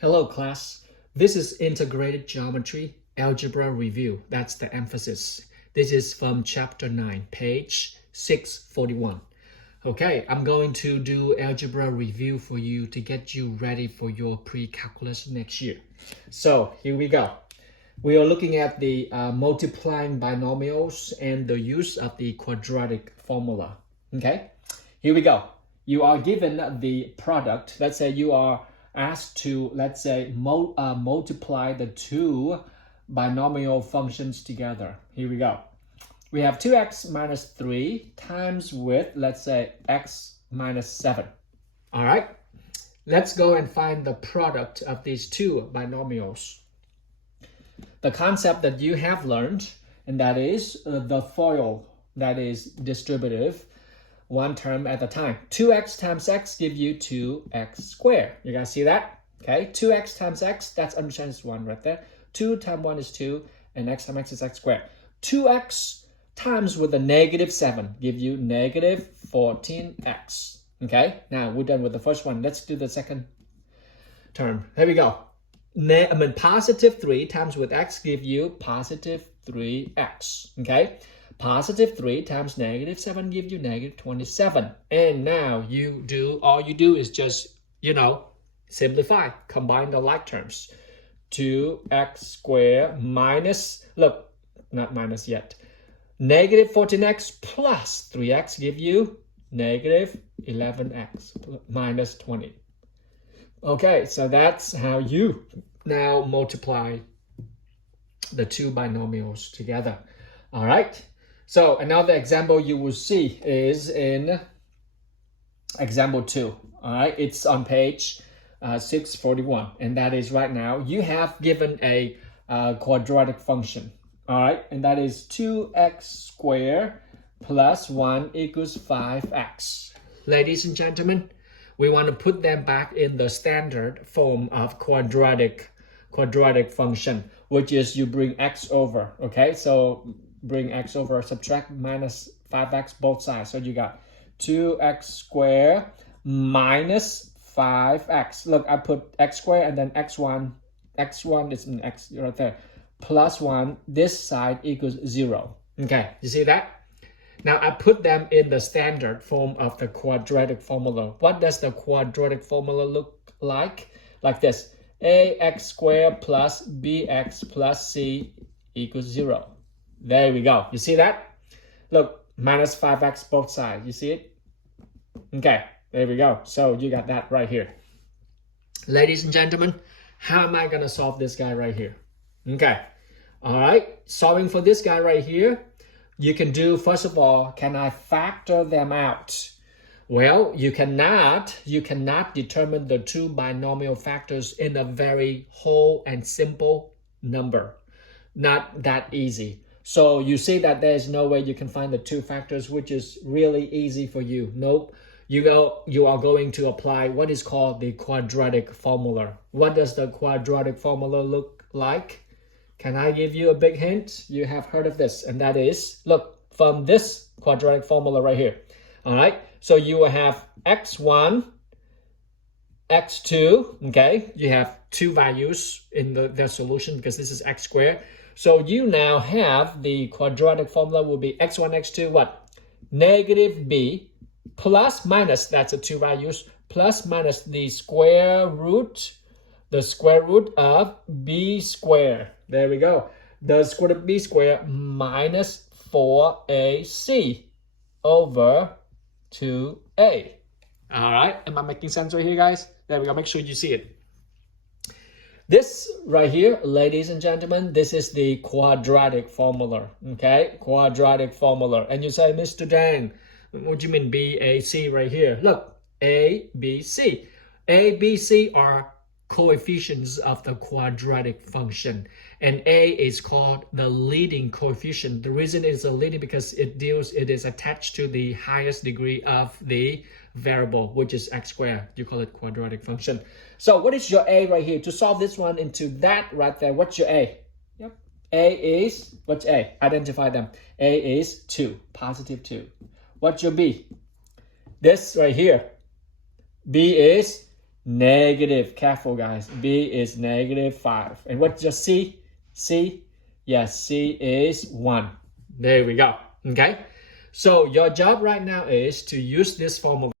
Hello class, this is integrated geometry, algebra review, that's the emphasis. This is from chapter 9, page 641. Okay, I'm going to do algebra review for you to get you ready for your pre-calculus next year. So here we go. We are looking at the multiplying binomials and the use of the quadratic formula. Okay, here we go. You are given the product. Let's say you are asked to, multiply the two binomial functions together. Here we go. We have 2x minus 3 times with, let's say, x minus 7. All right, let's go and find the product of these two binomials. The concept that you have learned, and that is the FOIL, that is distributive, one term at a time. 2x times x give you 2x squared. You guys see that? Okay, 2x times x, that's unchanged 1 right there. 2 times 1 is 2, and x times x is x squared. 2x times with a negative 7 give you negative 14x. Okay, now we're done with the first one. Let's do the second term. Here we go. Positive 3 times with x give you positive 3x. Okay, positive 3 times negative 7 give you negative 27. And now all you do is just, simplify, combine the like terms. 2x squared minus, look, not minus yet, negative 14x plus 3x give you negative 11x minus 20. Okay, so that's how you now multiply the two binomials together. All right, so another example you will see is in example 2. All right, it's on page 641, and that is right now you have given a quadratic function. All right, and that is 2x squared plus 1 equals 5x. Ladies and gentlemen, we want to put them back in the standard form of quadratic function, which is you bring x over. Okay, so bring x over, subtract minus 5x both sides. So you got 2x squared minus 5x. Look, I put x squared and then x1 is an x right there, plus 1. This side equals 0. Okay, you see that? Now I put them in the standard form of the quadratic formula. What does the quadratic formula look like? Like this: ax squared plus bx plus c equals 0. There we go. You see that? Look, minus 5x both sides. You see it? Okay, there we go. So you got that right here. Ladies and gentlemen, how am I going to solve this guy right here? Okay, all right. Solving for this guy right here, you can do, first of all, can I factor them out? Well, you cannot determine the two binomial factors in a very whole and simple number. Not that easy. So you see that there's no way you can find the two factors, which is really easy for you. Nope. You are going to apply what is called the quadratic formula. What does the quadratic formula look like? Can I give you a big hint? You have heard of this, and that is, look, from this quadratic formula right here. All right, so you will have x1, x2, okay? You have two values in the solution because this is x squared. So you now have the quadratic formula will be x1, x2, what? Negative b plus minus, that's the two values, plus minus the square root of b squared. There we go. The square root of b squared minus 4ac over 2a. All right, am I making sense right here, guys? There we go. Make sure you see it. This right here, ladies and gentlemen, this is the quadratic formula. Okay, quadratic formula. And you say, Mr. Dang, what do you mean B, A, C right here? Look, A, B, C. A, B, C are coefficients of the quadratic function, and a is called the leading coefficient. The reason it's a leading because it is attached to the highest degree of the variable, which is x squared. You call it quadratic function. So what is your a right here? To solve this one into that right there, what's your a? Yep, a is, what's a? Identify them. A is 2, positive 2. What's your b? This right here. B is Negative. Careful, guys. B is -5. And what's your C? C? Yes, C is 1. There we go. Okay? So your job right now is to use this formula